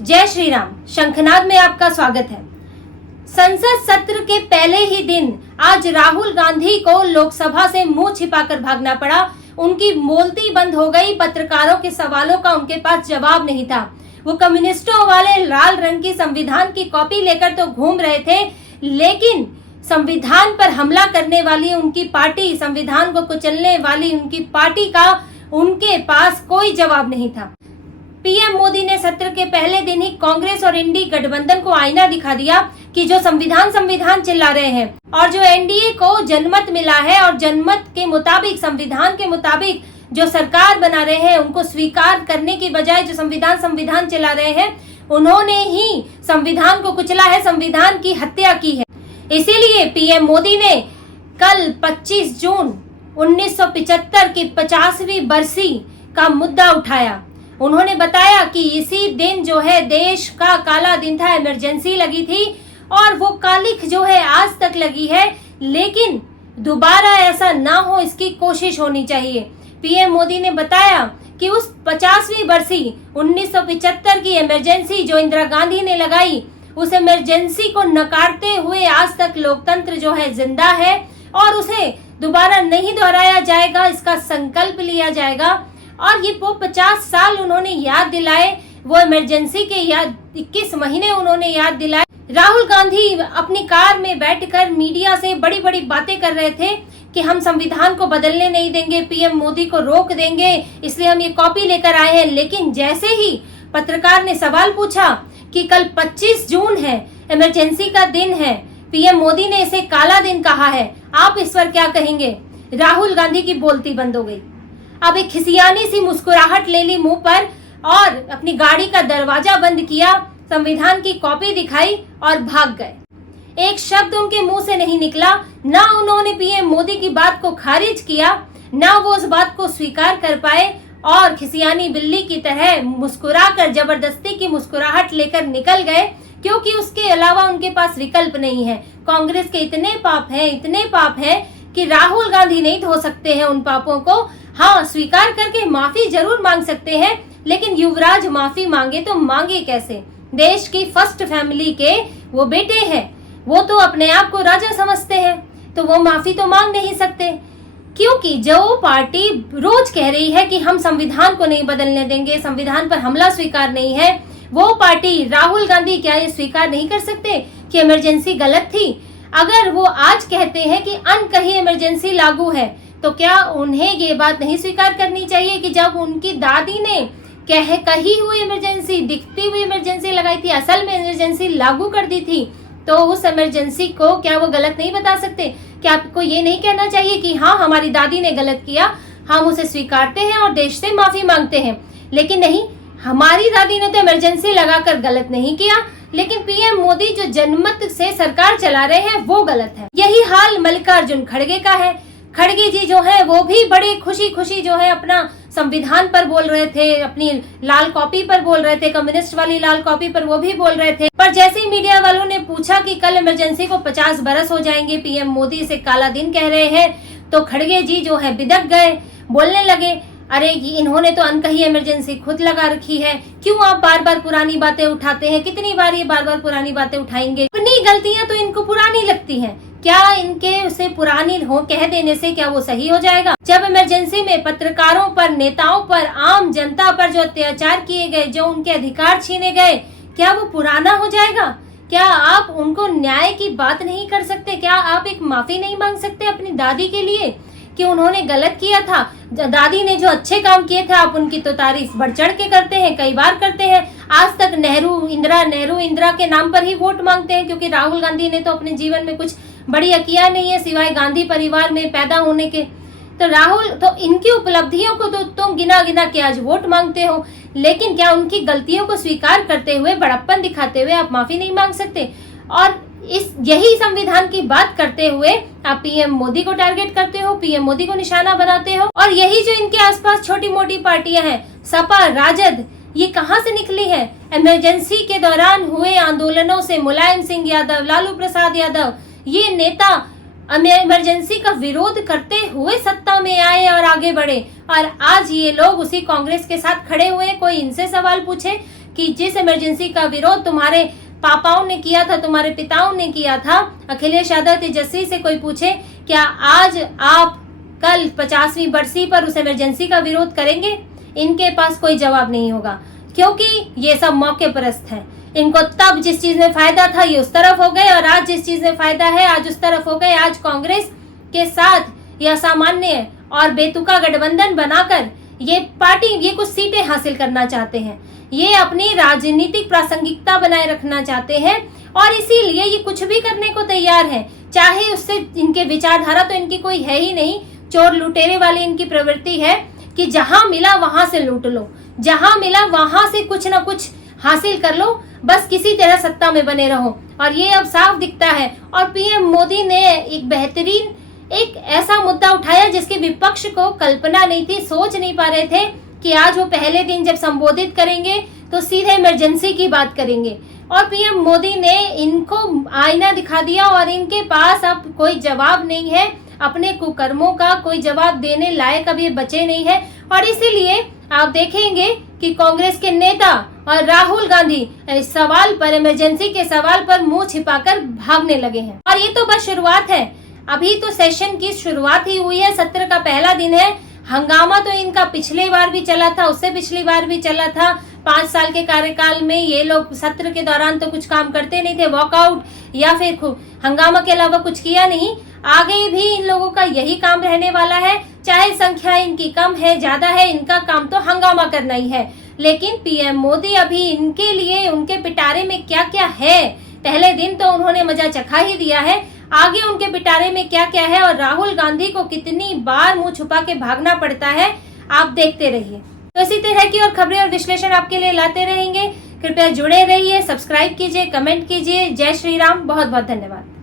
जय श्री राम। शंखनाद में आपका स्वागत है। संसद सत्र के पहले ही दिन आज राहुल गांधी को लोकसभा से मुंह छिपाकर भागना पड़ा। उनकी बोलती बंद हो गई। पत्रकारों के सवालों का उनके पास जवाब नहीं था। वो कम्युनिस्टों वाले लाल रंग की संविधान की कॉपी लेकर तो घूम रहे थे, लेकिन संविधान पर हमला करने वाली उनकी पार्टी, संविधान को कुचलने वाली उनकी पार्टी का उनके पास कोई जवाब नहीं था। पीएम मोदी ने सत्र के पहले दिन ही कांग्रेस और इंडी गठबंधन को आईना दिखा दिया कि जो संविधान चिल्ला रहे हैं और जो एनडीए को जनमत मिला है और जनमत के मुताबिक, संविधान के मुताबिक जो सरकार बना रहे हैं, उनको स्वीकार करने की बजाय जो संविधान चला रहे हैं, उन्होंने ही संविधान को कुचला है, संविधान की हत्या की है। इसीलिए पीएम मोदी ने कल 25 जून 1975 की 50वीं बरसी का मुद्दा उठाया। उन्होंने बताया कि इसी दिन जो है देश का काला दिन था, इमरजेंसी लगी थी और वो कालिख जो है आज तक लगी है, लेकिन दोबारा ऐसा ना हो इसकी कोशिश होनी चाहिए। पीएम मोदी ने बताया कि उस 50वीं बरसी 1975 की इमरजेंसी जो इंदिरा गांधी ने लगाई, उस इमरजेंसी को नकारते हुए आज तक लोकतंत्र जो है जिंदा है और उसे दोबारा नहीं दोहराया जाएगा, इसका संकल्प लिया जाएगा। और ये वो 50 साल उन्होंने याद दिलाए, वो इमरजेंसी के याद 21 महीने उन्होंने याद दिलाए। राहुल गांधी अपनी कार में बैठकर मीडिया से बड़ी बड़ी बातें कर रहे थे कि हम संविधान को बदलने नहीं देंगे, पीएम मोदी को रोक देंगे, इसलिए हम ये कॉपी लेकर आए हैं। लेकिन जैसे ही पत्रकार ने सवाल पूछा कि कल 25 जून है, इमरजेंसी का दिन है, पीएम मोदी ने इसे काला दिन कहा है, आप इस पर क्या कहेंगे? राहुल गांधी की बोलती बंद हो गई। अब एक खिसियानी सी मुस्कुराहट ले ली मुंह पर और अपनी गाड़ी का दरवाजा बंद किया, संविधान की कॉपी दिखाई और भाग गए। एक शब्द उनके मुंह से नहीं निकला। ना उन्होंने पीएम मोदी की बात को खारिज किया, ना वो उस बात को स्वीकार कर पाए और खिसियानी बिल्ली की तरह मुस्कुराकर जबरदस्ती की मुस्कुराहट लेकर निकल गए, क्योंकि उसके अलावा उनके पास विकल्प नहीं है। कांग्रेस के इतने पाप हैं कि राहुल गांधी नहीं धो सकते हैं उन पापों को। हाँ, स्वीकार करके माफी जरूर मांग सकते हैं, लेकिन युवराज माफी मांगे तो मांगे कैसे? देश की फर्स्ट फैमिली के वो बेटे हैं, वो तो अपने आप को राजा समझते हैं, तो वो माफी तो मांग नहीं सकते। क्योंकि जो पार्टी रोज कह रही है कि हम संविधान को नहीं बदलने देंगे, संविधान पर हमला स्वीकार नहीं है, वो पार्टी राहुल गांधी क्या ये स्वीकार नहीं कर सकते कि इमरजेंसी गलत थी? अगर वो आज कहते हैं कि अनकही इमरजेंसी लागू है, तो क्या उन्हें ये बात नहीं स्वीकार करनी चाहिए कि जब उनकी दादी ने कही हुई इमरजेंसी, दिखती हुई इमरजेंसी लगाई थी, असल में इमरजेंसी लागू कर दी थी, तो उस इमरजेंसी को क्या वो गलत नहीं बता सकते? क्या आपको ये नहीं कहना चाहिए कि हाँ, हमारी दादी ने गलत किया, हम उसे स्वीकारते हैं और देश से माफी मांगते हैं? लेकिन नहीं, हमारी दादी ने तो इमरजेंसी लगाकर गलत नहीं किया, लेकिन पीएम मोदी जो जनमत से सरकार चला रहे हैं वो गलत है। यही हाल मल्लिकार्जुन खड़गे का है। खड़गे जी जो है वो भी बड़े खुशी जो है अपना संविधान पर बोल रहे थे, अपनी लाल कॉपी पर बोल रहे थे, कम्युनिस्ट वाली लाल कॉपी पर वो भी बोल रहे थे। पर जैसे ही मीडिया वालों ने पूछा कि कल इमरजेंसी को 50 बरस हो जाएंगे, पीएम मोदी इसे काला दिन कह रहे हैं, तो खड़गे जी जो है बिदक गए, बोलने लगे, अरे इन्होंने तो अनकही इमरजेंसी खुद लगा रखी है, क्यों आप बार बार पुरानी बातें उठाते हैं? कितनी बार ये बार बार पुरानी बातें उठाएंगे? अपनी गलतियां तो इनको पुरानी लगती हैं, क्या इनके उसे पुरानी हो कह देने से क्या वो सही हो जाएगा? जब इमरजेंसी में पत्रकारों पर, नेताओं पर, आम जनता पर जो अत्याचार किए गए, जो उनके अधिकार छीने गए, क्या वो पुराना हो जाएगा? क्या आप उनको न्याय की बात नहीं कर सकते? क्या आप एक माफी नहीं मांग सकते अपनी दादी के लिए कि उन्होंने गलत किया था? दादी ने जो अच्छे काम किए थे आप उनकी तो तारीफ बढ़ चढ़ के करते हैं, कई बार करते हैं। आज तक नेहरू इंदिरा के नाम पर ही वोट मांगते हैं, क्योंकि राहुल गांधी ने तो अपने जीवन में कुछ बढ़िया किया नहीं है सिवाय गांधी परिवार में पैदा होने के। तो इनकी उपलब्धियों को तो तुम गिना के आज वोट मांगते हो, लेकिन क्या उनकी गलतियों को स्वीकार करते हुए, बड़प्पन दिखाते हुए आप माफी नहीं मांग सकते? और यही संविधान की बात करते हुए आप पीएम मोदी को टारगेट करते हो, पीएम मोदी को निशाना बनाते हो। और यही जो इनके आसपास छोटी मोटी पार्टियां हैं, सपा, राजद, ये कहां से निकली है? इमरजेंसी के दौरान हुए आंदोलनों से मुलायम सिंह यादव, लालू प्रसाद यादव, ये नेता इमरजेंसी का विरोध करते हुए सत्ता में आए और आगे बढ़े, और आज ये लोग उसी कांग्रेस के साथ खड़े हुए। कोई इनसे सवाल पूछे कि जिस इमरजेंसी का विरोध तुम्हारे पापाओं ने किया था, तुम्हारे पिताओं ने किया था, अखिलेश यादव तेजस्वी से कोई पूछे क्या आज आप कल 50वीं बरसी पर उस इमरजेंसी का विरोध करेंगे? इनके पास कोई जवाब नहीं होगा, क्योंकि ये सब मौके परस्त हैं। इनको तब जिस चीज में फायदा था ये उस तरफ हो गए, और आज जिस चीज में फायदा है आज उस तरफ हो गए। आज कांग्रेस के साथ यह असामान्य और बेतुका गठबंधन बनाकर ये पार्टी ये कुछ सीटें हासिल करना चाहते हैं, ये अपनी राजनीतिक प्रासंगिकता बनाए रखना चाहते हैं, और इसीलिए ये कुछ भी करने को तैयार है। चाहे उससे इनके विचारधारा तो इनकी कोई है ही नहीं, चोर लुटेरे वाली इनकी प्रवृत्ति है कि जहां मिला वहां से लूट लो, जहां मिला वहां से कुछ ना कुछ हासिल कर लो, बस किसी तरह सत्ता में बने रहो। और ये अब साफ दिखता है। और पीएम मोदी ने एक बेहतरीन एक ऐसा मुद्दा उठाया जिसके विपक्ष को कल्पना नहीं थी, सोच नहीं पा रहे थे कि आज वो पहले दिन जब संबोधित करेंगे तो सीधे इमरजेंसी की बात करेंगे। और पीएम मोदी ने इनको आईना दिखा दिया और इनके पास अब कोई जवाब नहीं है, अपने कुकर्मों का कोई जवाब देने लायक अब ये बचे नहीं है। और इसीलिए आप देखेंगे कि कांग्रेस के नेता और राहुल गांधी इस सवाल पर, इमरजेंसी के सवाल पर मुंह छिपाकर भागने लगे हैं। और ये तो बस शुरुआत है, अभी तो सेशन की शुरुआत ही हुई है, सत्र का पहला दिन है। हंगामा तो इनका पिछली बार भी चला था, उससे पिछली बार भी चला था। 5 साल के कार्यकाल में ये लोग सत्र के दौरान तो कुछ काम करते नहीं थे, वॉकआउट या फिर हंगामा के अलावा कुछ किया नहीं। आगे भी इन लोगों का यही काम रहने वाला है, चाहे संख्या इनकी कम है ज्यादा है, इनका काम तो हंगामा करना ही है। लेकिन पीएम मोदी अभी इनके लिए उनके पिटारे में क्या क्या है, पहले दिन तो उन्होंने मजा चखा ही दिया है, आगे उनके पिटारे में क्या क्या है और राहुल गांधी को कितनी बार मुंह छुपा के भागना पड़ता है, आप देखते रहिए। तो इसी तरह की और खबरें और विश्लेषण आपके लिए लाते रहेंगे। कृपया जुड़े रहिए, सब्सक्राइब कीजिए, कमेंट कीजिए। जय श्री राम, बहुत बहुत धन्यवाद।